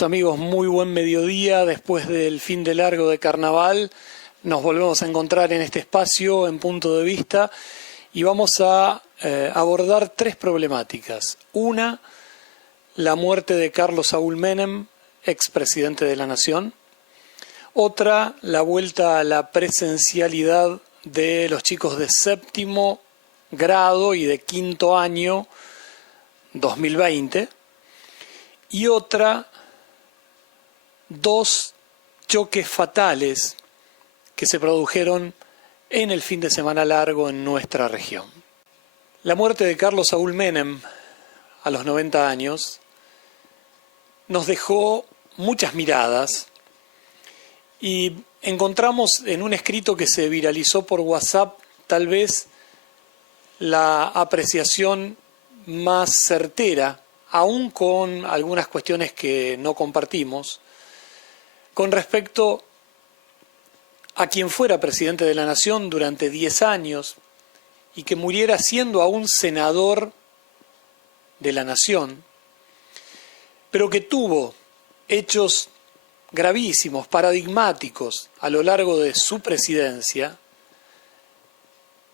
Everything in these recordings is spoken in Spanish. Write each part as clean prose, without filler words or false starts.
Queridos amigos, muy buen mediodía. Después del fin de largo de carnaval, nos volvemos a encontrar en este espacio en Punto de Vista y vamos a abordar tres problemáticas. Una, la muerte de Carlos Saúl Menem, expresidente de la Nación. Otra, la vuelta a la presencialidad de los chicos de séptimo grado y de quinto año 2020. Y otra, dos choques fatales que se produjeron en el fin de semana largo en nuestra región. La muerte de Carlos Saúl Menem a los 90 años nos dejó muchas miradas y encontramos en un escrito que se viralizó por WhatsApp tal vez la apreciación más certera, aún con algunas cuestiones que no compartimos, con respecto a quien fuera presidente de la Nación durante 10 años y que muriera siendo aún senador de la Nación, pero que tuvo hechos gravísimos, paradigmáticos a lo largo de su presidencia,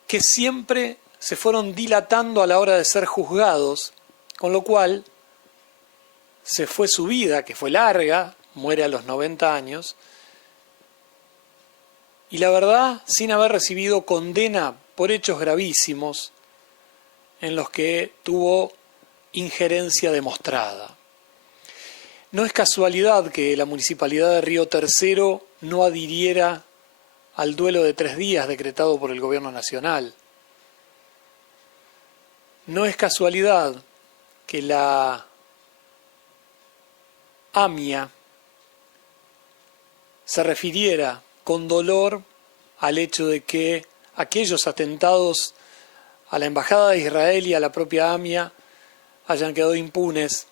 que siempre se fueron dilatando a la hora de ser juzgados, con lo cual se fue su vida, que fue larga, muere a los 90 años, y la verdad, sin haber recibido condena por hechos gravísimos en los que tuvo injerencia demostrada. No es casualidad que la Municipalidad de Río Tercero no adhiriera al duelo de 3 días decretado por el Gobierno Nacional. No es casualidad que la AMIA se refiriera con dolor al hecho de que aquellos atentados a la Embajada de Israel y a la propia AMIA hayan quedado impunes,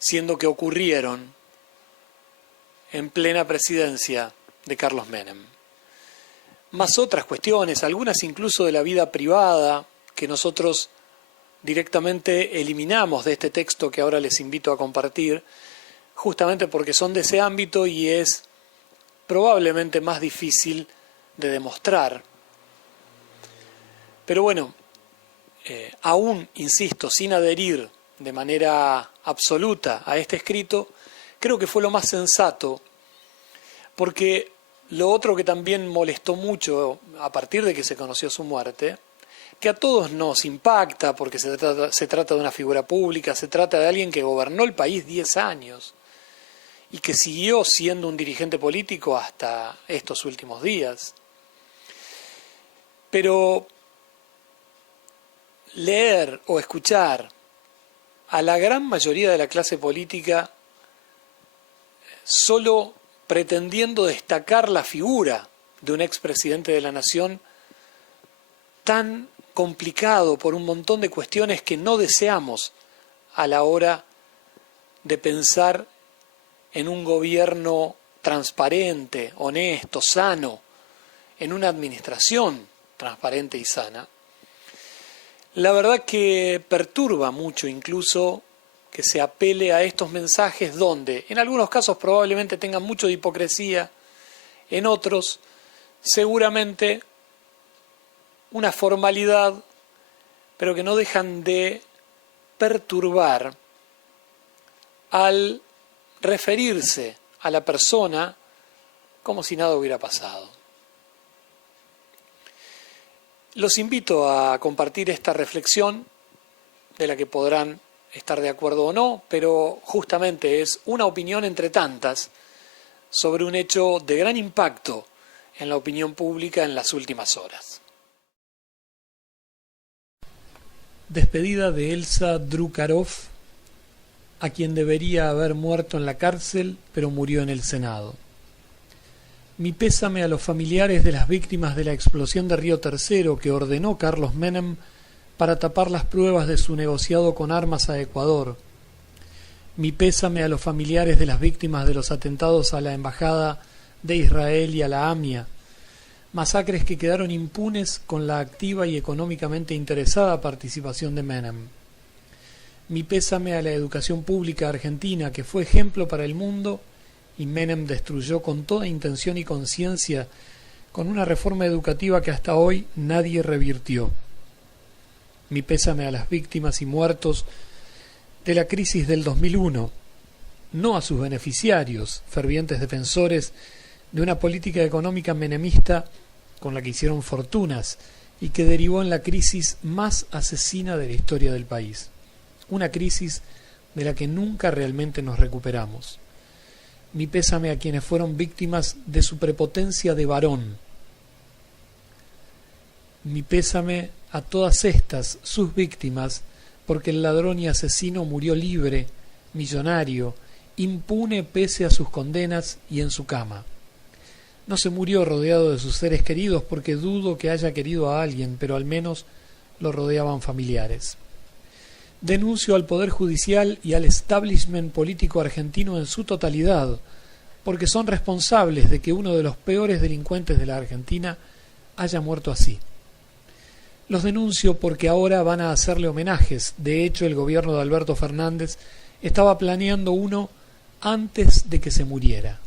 siendo que ocurrieron en plena presidencia de Carlos Menem. Más otras cuestiones, algunas incluso de la vida privada, que nosotros directamente eliminamos de este texto que ahora les invito a compartir, justamente porque son de ese ámbito y es probablemente más difícil de demostrar. Pero bueno, aún, insisto, sin adherir de manera absoluta a este escrito, creo que fue lo más sensato, porque lo otro que también molestó mucho a partir de que se conoció su muerte, que a todos nos impacta porque se trata de una figura pública, se trata de alguien que gobernó el país 10 años y que siguió siendo un dirigente político hasta estos últimos días. Pero leer o escuchar a la gran mayoría de la clase política solo pretendiendo destacar la figura de un expresidente de la Nación tan complicado por un montón de cuestiones que no deseamos a la hora de pensar en un gobierno transparente, honesto, sano, en una administración transparente y sana. La verdad que perturba mucho incluso que se apele a estos mensajes donde en algunos casos probablemente tengan mucho de hipocresía, en otros seguramente una formalidad, pero que no dejan de perturbar al referirse a la persona como si nada hubiera pasado. Los invito a compartir esta reflexión, de la que podrán estar de acuerdo o no, pero justamente es una opinión entre tantas sobre un hecho de gran impacto en la opinión pública en las últimas horas. Despedida de Elsa Drukarov, a quien debería haber muerto en la cárcel, pero murió en el Senado. Mi pésame a los familiares de las víctimas de la explosión de Río Tercero que ordenó Carlos Menem para tapar las pruebas de su negociado con armas a Ecuador. Mi pésame a los familiares de las víctimas de los atentados a la Embajada de Israel y a la AMIA, masacres que quedaron impunes con la activa y económicamente interesada participación de Menem. Mi pésame a la educación pública argentina, que fue ejemplo para el mundo y Menem destruyó con toda intención y conciencia con una reforma educativa que hasta hoy nadie revirtió. Mi pésame a las víctimas y muertos de la crisis del 2001, no a sus beneficiarios, fervientes defensores de una política económica menemista con la que hicieron fortunas y que derivó en la crisis más asesina de la historia del país. Una crisis de la que nunca realmente nos recuperamos. Mi pésame a quienes fueron víctimas de su prepotencia de varón. Mi pésame a todas estas, sus víctimas, porque el ladrón y asesino murió libre, millonario, impune pese a sus condenas y en su cama. No se murió rodeado de sus seres queridos porque dudo que haya querido a alguien, pero al menos lo rodeaban familiares. Denuncio al Poder Judicial y al establishment político argentino en su totalidad, porque son responsables de que uno de los peores delincuentes de la Argentina haya muerto así. Los denuncio porque ahora van a hacerle homenajes. De hecho, el gobierno de Alberto Fernández estaba planeando uno antes de que se muriera.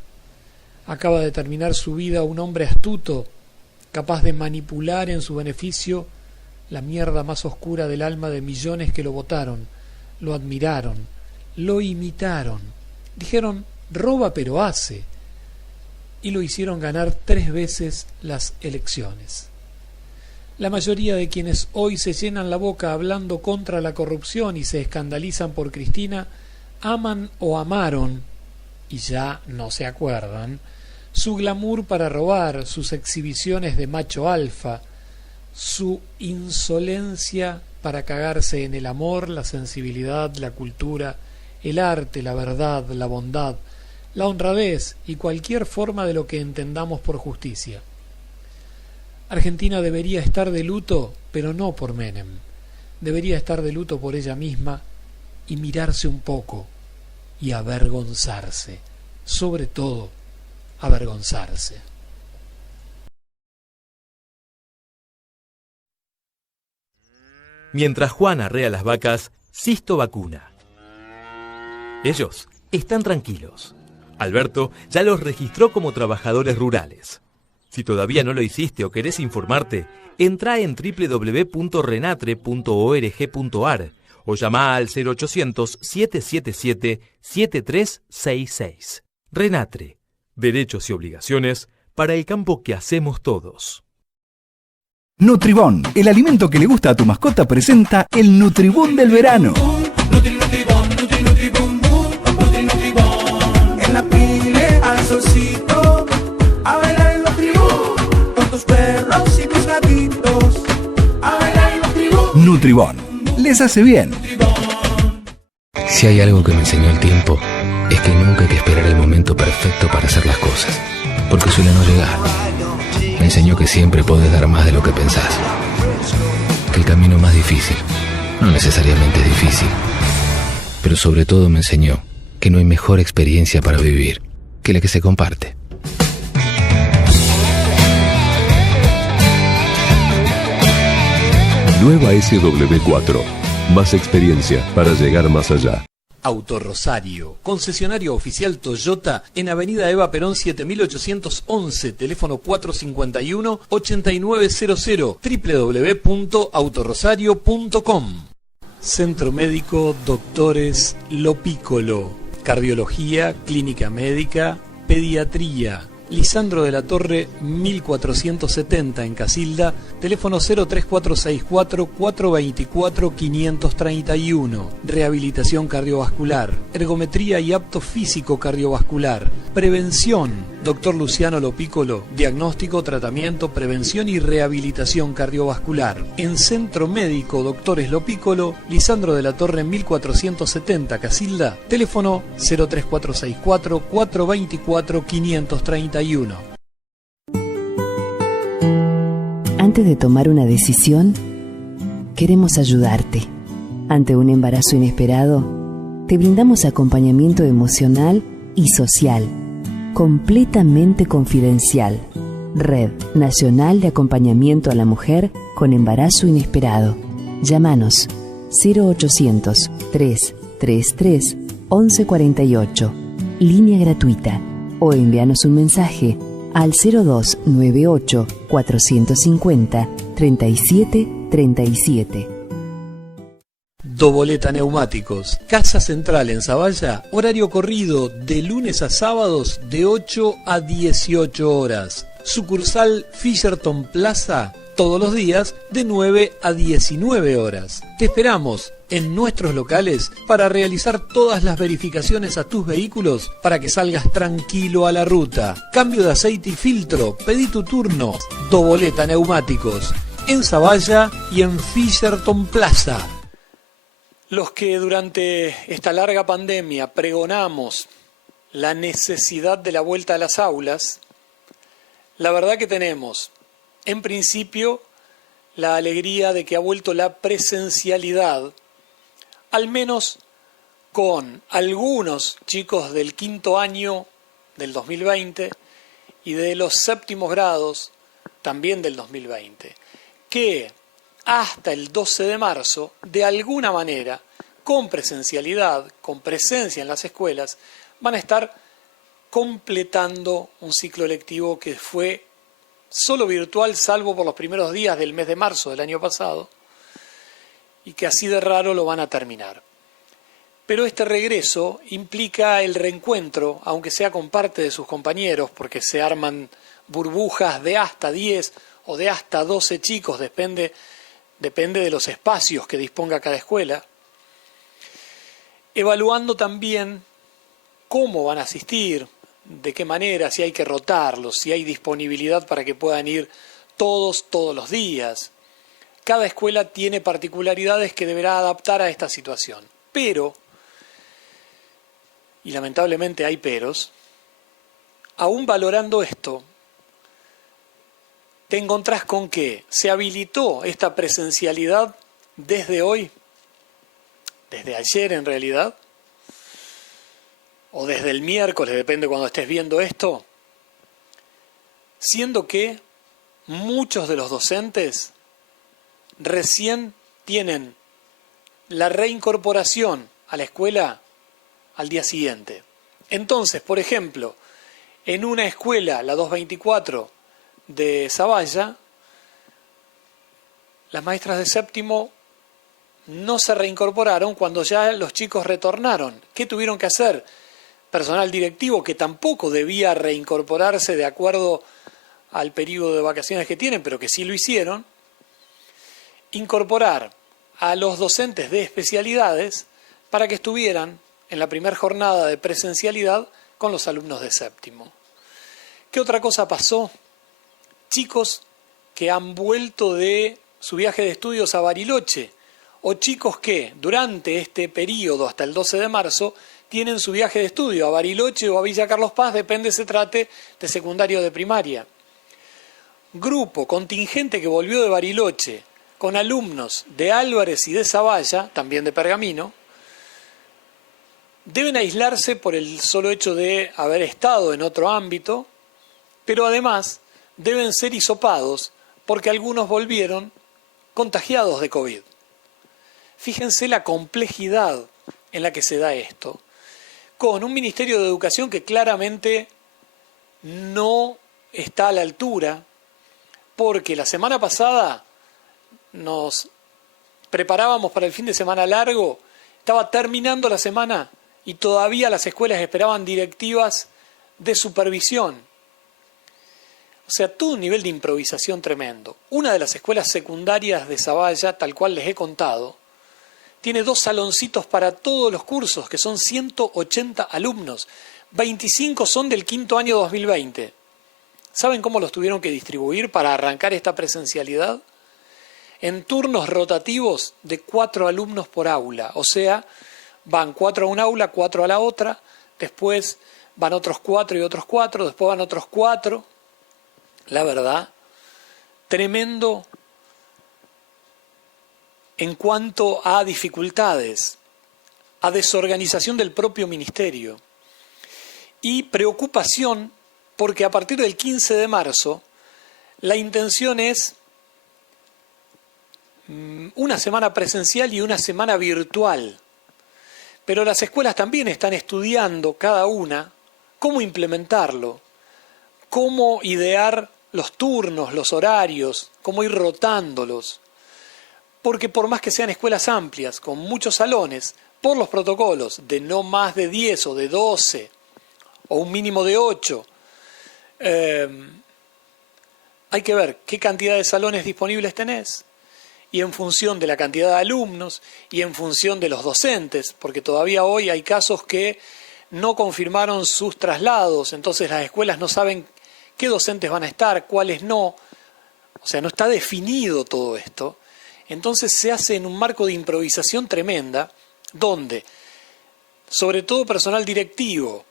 Acaba de terminar su vida un hombre astuto, capaz de manipular en su beneficio la mierda más oscura del alma de millones que lo votaron, lo admiraron, lo imitaron, dijeron roba pero hace, y lo hicieron ganar 3 veces las elecciones. La mayoría de quienes hoy se llenan la boca hablando contra la corrupción y se escandalizan por Cristina, aman o amaron, y ya no se acuerdan, su glamour para robar, sus exhibiciones de macho alfa, su insolencia para cagarse en el amor, la sensibilidad, la cultura, el arte, la verdad, la bondad, la honradez y cualquier forma de lo que entendamos por justicia. Argentina debería estar de luto, pero no por Menem. Debería estar de luto por ella misma y mirarse un poco y avergonzarse, sobre todo avergonzarse. Mientras Juan arrea las vacas, Sisto vacuna. Ellos están tranquilos. Alberto ya los registró como trabajadores rurales. Si todavía no lo hiciste o querés informarte, entra en www.renatre.org.ar o llama al 0800-777-7366. Renatre. Derechos y obligaciones para el campo que hacemos todos. Nutribón, el alimento que le gusta a tu mascota, presenta el Nutribón del verano. En la pile al solcito, a bailar el Nutribón, con tus perros y tus gatitos, a bailar el Nutribón. Nutribón, les hace bien. Si hay algo que me enseñó el tiempo, es que nunca hay que esperar el momento perfecto para hacer las cosas, porque suele no llegar. Me enseñó que siempre podés dar más de lo que pensás, que el camino más difícil no necesariamente es difícil, pero sobre todo me enseñó que no hay mejor experiencia para vivir que la que se comparte. Nueva SW4. Más experiencia para llegar más allá. Auto Rosario, concesionario oficial Toyota en Avenida Eva Perón 7811, teléfono 451-8900, www.autorosario.com. Centro Médico Doctores Lo Piccolo, cardiología, clínica médica, pediatría. Lisandro de la Torre 1470 en Casilda, teléfono 03464 424 531. Rehabilitación cardiovascular, ergometría y apto físico cardiovascular, prevención. Doctor Luciano Lo Piccolo, diagnóstico, tratamiento, prevención y rehabilitación cardiovascular. En Centro Médico Doctores Lo Piccolo, Lisandro de la Torre 1470 Casilda, teléfono 03464 424 531. Antes de tomar una decisión, queremos ayudarte. Ante un embarazo inesperado, te brindamos acompañamiento emocional y social, completamente confidencial. Red Nacional de Acompañamiento a la Mujer con Embarazo Inesperado. Llámanos 0800-333-1148, línea gratuita, o envíanos un mensaje al 0298 450 3737. Doboleta Neumáticos, Casa Central en Zavalla, horario corrido de lunes a sábados de 8 a 18 horas. Sucursal Fisherton Plaza, todos los días de 9 a 19 horas. Te esperamos en nuestros locales para realizar todas las verificaciones a tus vehículos para que salgas tranquilo a la ruta. Cambio de aceite y filtro, pedí tu turno. Doboleta Neumáticos, en Zavalla y en Fisherton Plaza. Los que durante esta larga pandemia pregonamos la necesidad de la vuelta a las aulas, la verdad que tenemos, en principio, la alegría de que ha vuelto la presencialidad, al menos con algunos chicos del quinto año del 2020 y de los séptimos grados también del 2020, que hasta el 12 de marzo, de alguna manera, con presencialidad, con presencia en las escuelas, van a estar completando un ciclo lectivo que fue solo virtual, salvo por los primeros días del mes de marzo del año pasado, y que así de raro lo van a terminar. Pero este regreso implica el reencuentro, aunque sea con parte de sus compañeros, porque se arman burbujas de hasta 10 o de hasta 12 chicos, depende de los espacios que disponga cada escuela, evaluando también cómo van a asistir, de qué manera, si hay que rotarlos, si hay disponibilidad para que puedan ir todos los días. Cada escuela tiene particularidades que deberá adaptar a esta situación. Pero, y lamentablemente hay peros, aún valorando esto, te encontrás con que se habilitó esta presencialidad desde hoy, desde ayer en realidad, o desde el miércoles, depende cuando estés viendo esto, siendo que muchos de los docentes recién tienen la reincorporación a la escuela al día siguiente. Entonces, por ejemplo, en una escuela, la 224 de Zavalla, las maestras de séptimo no se reincorporaron cuando ya los chicos retornaron. ¿Qué tuvieron que hacer? Personal directivo, que tampoco debía reincorporarse de acuerdo al periodo de vacaciones que tienen, pero que sí lo hicieron, incorporar a los docentes de especialidades para que estuvieran en la primera jornada de presencialidad con los alumnos de séptimo. ¿Qué otra cosa pasó? Chicos que han vuelto de su viaje de estudios a Bariloche, o chicos que durante este periodo hasta el 12 de marzo tienen su viaje de estudio a Bariloche o a Villa Carlos Paz, depende se trate de secundario o de primaria. Grupo contingente que volvió de Bariloche con alumnos de Álvarez y de Zavalla, también de Pergamino, deben aislarse por el solo hecho de haber estado en otro ámbito, pero además deben ser hisopados porque algunos volvieron contagiados de COVID. Fíjense la complejidad en la que se da esto, con un Ministerio de Educación que claramente no está a la altura, porque la semana pasada nos preparábamos para el fin de semana largo, estaba terminando la semana y todavía las escuelas esperaban directivas de supervisión. O sea, todo un nivel de improvisación tremendo. Una de las escuelas secundarias de Zavalla, tal cual les he contado, tiene 2 saloncitos para todos los cursos, que son 180 alumnos. 25 son del quinto año 2020. ¿Saben cómo los tuvieron que distribuir para arrancar esta presencialidad? En turnos rotativos de 4 alumnos por aula. O sea, van 4 a un aula, 4 a la otra, después van otros 4 y otros 4, después van otros 4. La verdad, tremendo en cuanto a dificultades, a desorganización del propio ministerio y preocupación porque a partir del 15 de marzo la intención es una semana presencial y una semana virtual. Pero las escuelas también están estudiando cada una cómo implementarlo, cómo idear los turnos, los horarios, cómo ir rotándolos. Porque por más que sean escuelas amplias, con muchos salones, por los protocolos de no más de 10 o de 12, o un mínimo de 8, hay que ver qué cantidad de salones disponibles tenés, y en función de la cantidad de alumnos, y en función de los docentes, porque todavía hoy hay casos que no confirmaron sus traslados, entonces las escuelas no saben qué docentes van a estar, cuáles no, o sea, no está definido todo esto. Entonces se hace en un marco de improvisación tremenda, donde, sobre todo personal directivo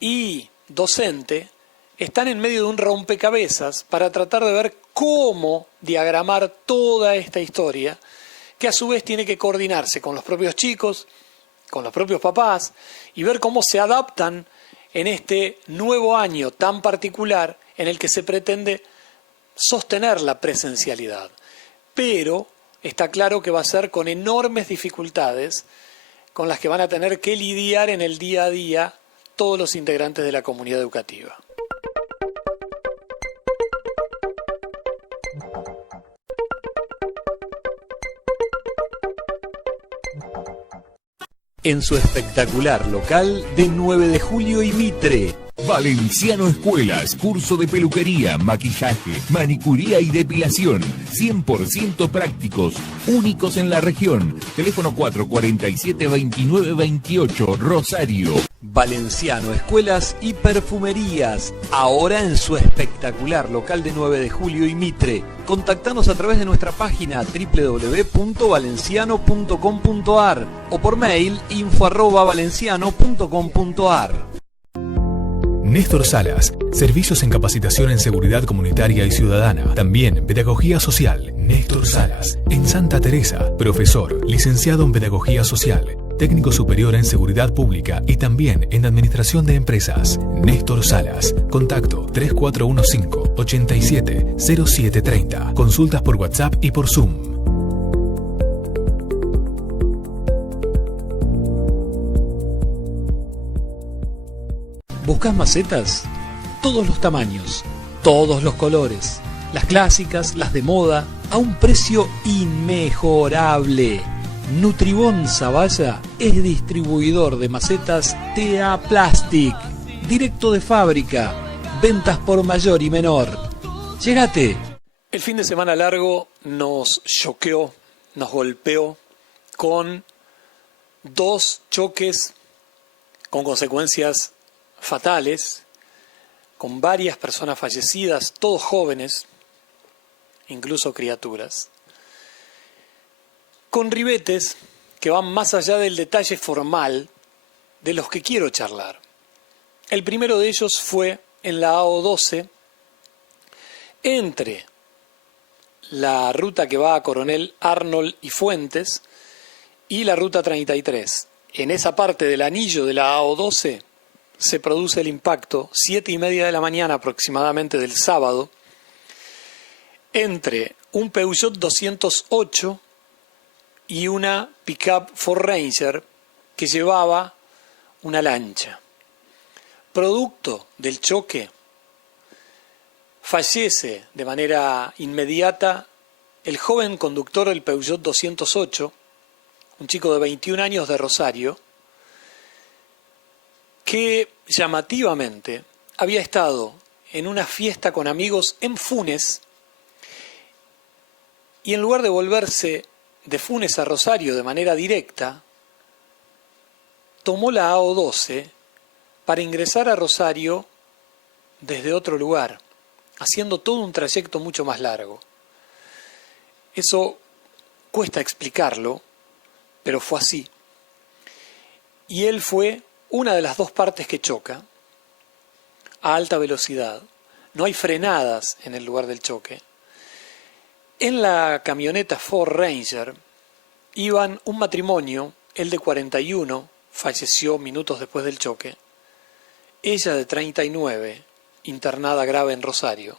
y docente, están en medio de un rompecabezas para tratar de ver cómo diagramar toda esta historia, que a su vez tiene que coordinarse con los propios chicos, con los propios papás, y ver cómo se adaptan en este nuevo año tan particular en el que se pretende sostener la presencialidad. Pero está claro que va a ser con enormes dificultades con las que van a tener que lidiar en el día a día todos los integrantes de la comunidad educativa. En su espectacular local de 9 de Julio y Mitre. Valenciano Escuelas, curso de peluquería, maquillaje, manicuría y depilación, 100% prácticos, únicos en la región. Teléfono 447-2928, Rosario. Valenciano Escuelas y Perfumerías, ahora en su espectacular local de 9 de Julio y Mitre. Contactanos a través de nuestra página www.valenciano.com.ar o por mail info@valenciano.com.ar. Néstor Salas, servicios en capacitación en seguridad comunitaria y ciudadana, también pedagogía social. Néstor Salas, en Santa Teresa, profesor, licenciado en pedagogía social, técnico superior en seguridad pública y también en administración de empresas. Néstor Salas, contacto 3415-870730, consultas por WhatsApp y por Zoom. ¿Buscas macetas? Todos los tamaños, todos los colores, las clásicas, las de moda, a un precio inmejorable. Nutribón Zavalla es distribuidor de macetas TA Plastic, directo de fábrica, ventas por mayor y menor. ¡Llegate! El fin de semana largo nos choqueó, nos golpeó con 2 choques con consecuencias fatales, con varias personas fallecidas, todos jóvenes, incluso criaturas, con ribetes que van más allá del detalle formal de los que quiero charlar. El primero de ellos fue en la AO12, entre la ruta que va a Coronel Arnold y Fuentes y la ruta 33. En esa parte del anillo de la AO12 se produce el impacto, 7:30 de la mañana aproximadamente del sábado, entre un Peugeot 208 y una pickup Ford Ranger que llevaba una lancha. Producto del choque, fallece de manera inmediata el joven conductor del Peugeot 208, un chico de 21 años de Rosario, que llamativamente había estado en una fiesta con amigos en Funes y en lugar de volverse de Funes a Rosario de manera directa, tomó la AO12 para ingresar a Rosario desde otro lugar, haciendo todo un trayecto mucho más largo. Eso cuesta explicarlo, pero fue así. Y él fue una de las 2 partes que choca a alta velocidad. No hay frenadas en el lugar del choque. En la camioneta Ford Ranger iban un matrimonio, él de 41, falleció minutos después del choque, ella de 39, internada grave en Rosario,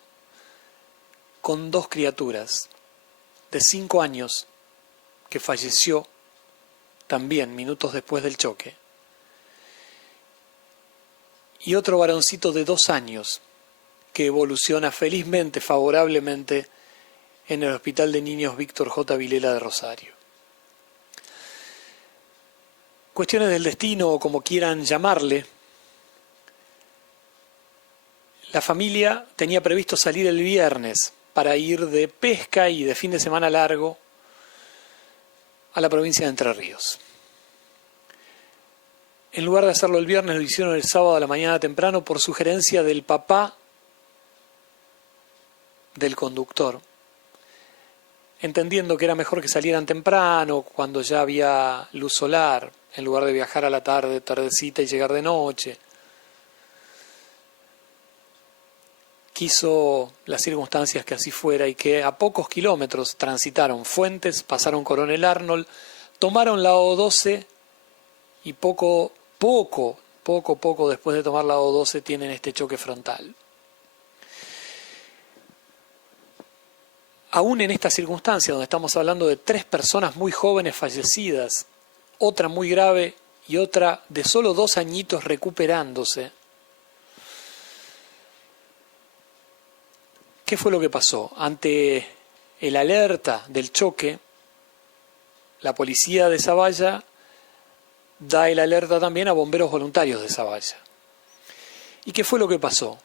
con 2 criaturas, de 5 años que falleció también minutos después del choque, y otro varoncito de 2 años que evoluciona felizmente, favorablemente, en el Hospital de Niños Víctor J. Vilela de Rosario. Cuestiones del destino, o como quieran llamarle, la familia tenía previsto salir el viernes para ir de pesca y de fin de semana largo a la provincia de Entre Ríos. En lugar de hacerlo el viernes, lo hicieron el sábado a la mañana temprano por sugerencia del papá del conductor, entendiendo que era mejor que salieran temprano, cuando ya había luz solar, en lugar de viajar a la tarde, tardecita y llegar de noche. Quiso las circunstancias que así fuera y que a pocos kilómetros transitaron Fuentes, pasaron Coronel Arnold, tomaron la O12 y poco después de tomar la O12 tienen este choque frontal. Aún en esta circunstancia, donde estamos hablando de 3 personas muy jóvenes fallecidas, otra muy grave y otra de solo 2 añitos recuperándose, ¿qué fue lo que pasó? Ante el alerta del choque, la policía de Zavalla da el alerta también a bomberos voluntarios de Zavalla. ¿Y qué fue lo que pasó?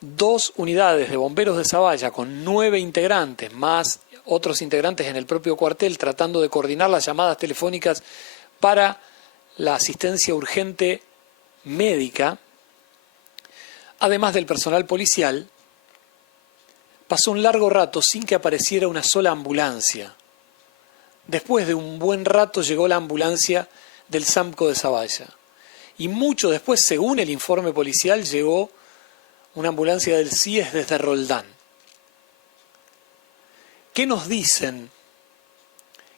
2 unidades de bomberos de Zavalla con 9 integrantes, más otros integrantes en el propio cuartel, tratando de coordinar las llamadas telefónicas para la asistencia urgente médica, además del personal policial. Pasó un largo rato sin que apareciera una sola ambulancia. Después de un buen rato llegó la ambulancia del SAMCO de Zavalla. Y mucho después, según el informe policial, llegó una ambulancia del CIES desde Roldán. ¿Qué nos dicen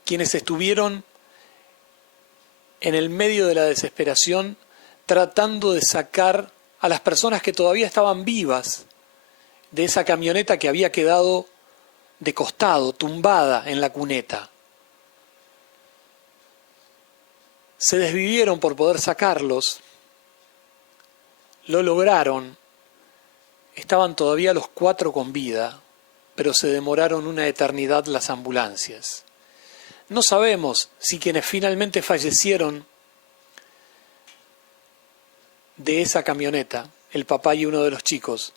quienes estuvieron en el medio de la desesperación tratando de sacar a las personas que todavía estaban vivas de esa camioneta que había quedado de costado, tumbada en la cuneta? Se desvivieron por poder sacarlos, lo lograron, estaban todavía los 4 con vida, pero se demoraron una eternidad las ambulancias. No sabemos si quienes finalmente fallecieron de esa camioneta, el papá y uno de los chicos,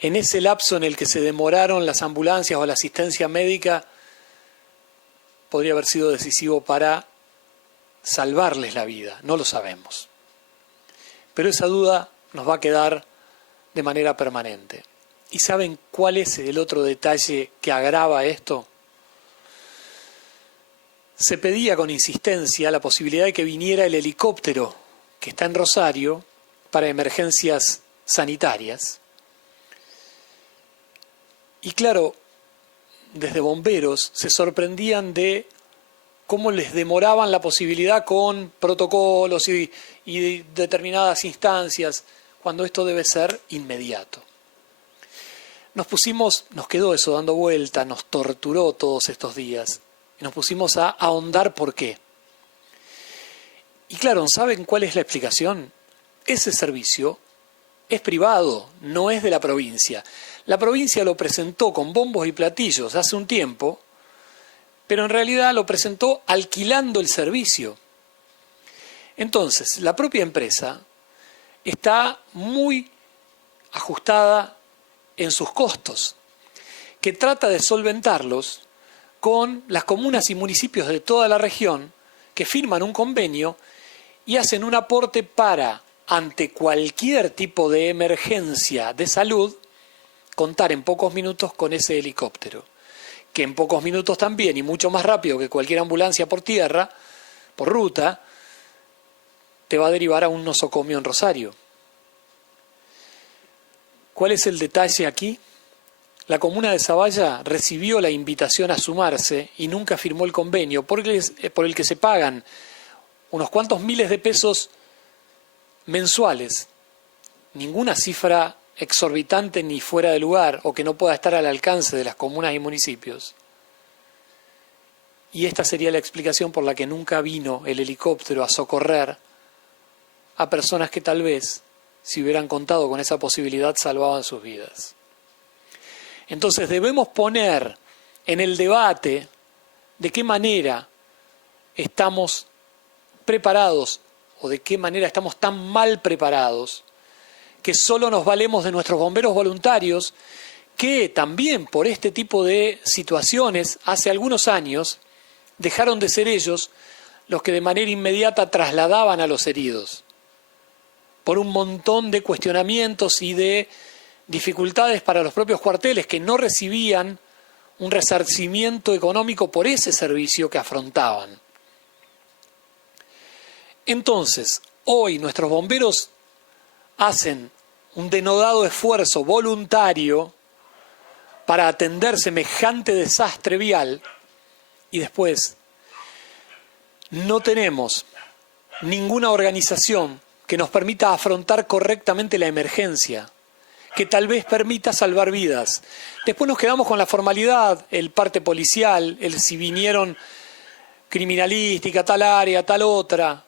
en ese lapso en el que se demoraron las ambulancias o la asistencia médica, podría haber sido decisivo para salvarles la vida. No lo sabemos. Pero esa duda nos va a quedar de manera permanente. ¿Y saben cuál es el otro detalle que agrava esto? Se pedía con insistencia la posibilidad de que viniera el helicóptero que está en Rosario para emergencias sanitarias. Y claro, desde bomberos se sorprendían de cómo les demoraban la posibilidad con protocolos y determinadas instancias, cuando esto debe ser inmediato. Nos quedó eso dando vuelta, nos torturó todos estos días. Y nos pusimos a ahondar por qué. Y claro, ¿saben cuál es la explicación? Ese servicio es privado, no es de la provincia. La provincia lo presentó con bombos y platillos hace un tiempo, pero en realidad lo presentó alquilando el servicio. Entonces, la propia empresa está muy ajustada en sus costos, que trata de solventarlos con las comunas y municipios de toda la región que firman un convenio y hacen un aporte para, ante cualquier tipo de emergencia de salud, contar en pocos minutos con ese helicóptero, que en pocos minutos también, y mucho más rápido que cualquier ambulancia por tierra, por ruta, te va a derivar a un nosocomio en Rosario. ¿Cuál es el detalle aquí? La comuna de Zavalla recibió la invitación a sumarse y nunca firmó el convenio por el que se pagan unos cuantos miles de pesos mensuales. Ninguna cifra exorbitante ni fuera de lugar o que no pueda estar al alcance de las comunas y municipios. Y esta sería la explicación por la que nunca vino el helicóptero a socorrer a personas que tal vez, si hubieran contado con esa posibilidad, salvaban sus vidas. Entonces debemos poner en el debate de qué manera estamos preparados o de qué manera estamos tan mal preparados que solo nos valemos de nuestros bomberos voluntarios, que también por este tipo de situaciones hace algunos años dejaron de ser ellos los que de manera inmediata trasladaban a los heridos, por un montón de cuestionamientos y de dificultades para los propios cuarteles que no recibían un resarcimiento económico por ese servicio que afrontaban. Entonces, hoy nuestros bomberos hacen un denodado esfuerzo voluntario para atender semejante desastre vial y después no tenemos ninguna organización que nos permita afrontar correctamente la emergencia, que tal vez permita salvar vidas. Después nos quedamos con la formalidad, el parte policial, el si vinieron criminalística, tal área, tal otra,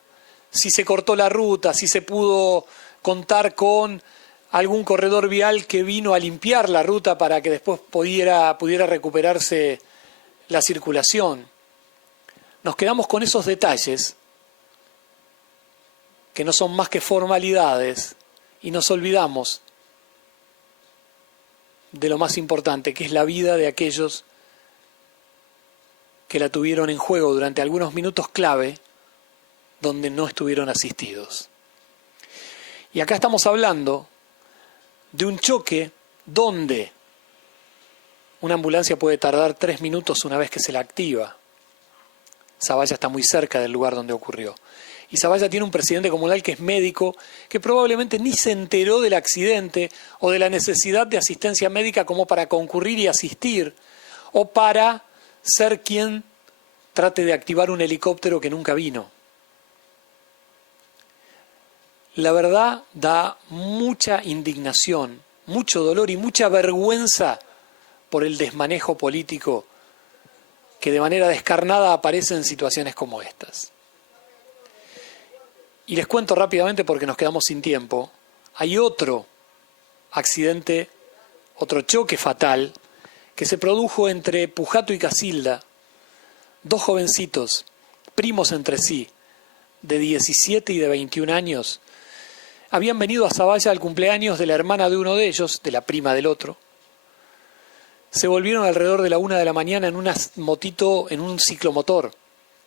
si se cortó la ruta, si se pudo contar con algún corredor vial que vino a limpiar la ruta para que después pudiera recuperarse la circulación. Nos quedamos con esos detalles que no son más que formalidades y nos olvidamos de lo más importante, que es la vida de aquellos que la tuvieron en juego durante algunos minutos clave donde no estuvieron asistidos. Y acá estamos hablando de un choque donde una ambulancia puede tardar 3 minutos una vez que se la activa. Zavalla está muy cerca del lugar donde ocurrió. Y Zavalla tiene un presidente comunal que es médico, que probablemente ni se enteró del accidente o de la necesidad de asistencia médica como para concurrir y asistir, o para ser quien trate de activar un helicóptero que nunca vino. La verdad da mucha indignación, mucho dolor y mucha vergüenza por el desmanejo político que de manera descarnada aparece en situaciones como estas. Y les cuento rápidamente porque nos quedamos sin tiempo. Hay otro accidente, otro choque fatal que se produjo entre Pujato y Casilda. 2 jovencitos, primos entre sí, de 17 y de 21 años, habían venido a Zavalla al cumpleaños de la hermana de uno de ellos, de la prima del otro. Se volvieron alrededor de la 1 de la mañana en una motito, en un ciclomotor,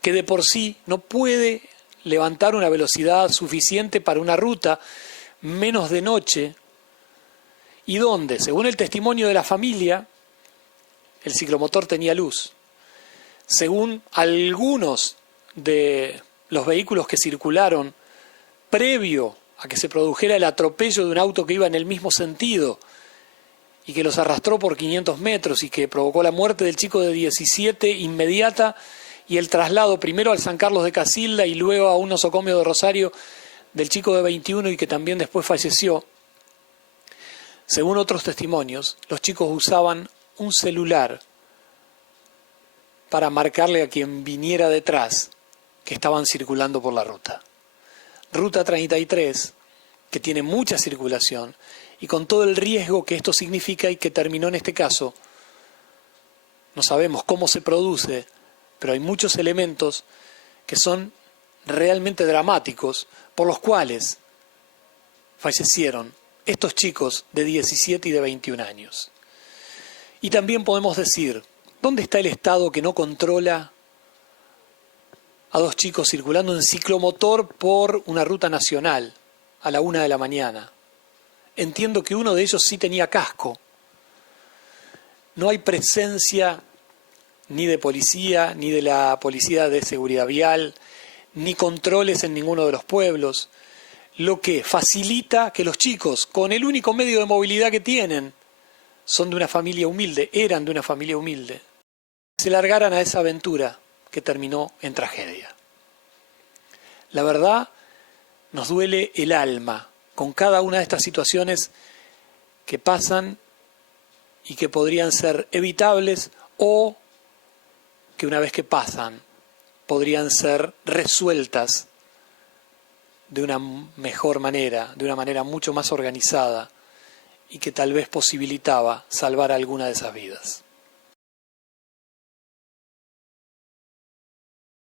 que de por sí no puede levantar una velocidad suficiente para una ruta, menos de noche, y donde, según el testimonio de la familia, el ciclomotor tenía luz. Según algunos de los vehículos que circularon previo a que se produjera el atropello de un auto que iba en el mismo sentido y que los arrastró por 500 metros y que provocó la muerte del chico de 17 inmediata y el traslado primero al San Carlos de Casilda y luego a un nosocomio de Rosario del chico de 21 y que también después falleció. Según otros testimonios, los chicos usaban un celular para marcarle a quien viniera detrás que estaban circulando por la ruta. Ruta 33, que tiene mucha circulación y con todo el riesgo que esto significa y que terminó en este caso, no sabemos cómo se produce, pero hay muchos elementos que son realmente dramáticos por los cuales fallecieron estos chicos de 17 y de 21 años. Y también podemos decir, ¿dónde está el Estado que no controla a 2 chicos circulando en ciclomotor por una ruta nacional a la 1 de la mañana? Entiendo que uno de ellos sí tenía casco. No hay presencia ni de policía, ni de la policía de seguridad vial, ni controles en ninguno de los pueblos, lo que facilita que los chicos, con el único medio de movilidad que tienen, son de una familia humilde, eran de una familia humilde, se largaran a esa aventura que terminó en tragedia. La verdad, nos duele el alma con cada una de estas situaciones que pasan y que podrían ser evitables o que una vez que pasan podrían ser resueltas de una mejor manera, de una manera mucho más organizada y que tal vez posibilitaba salvar alguna de esas vidas.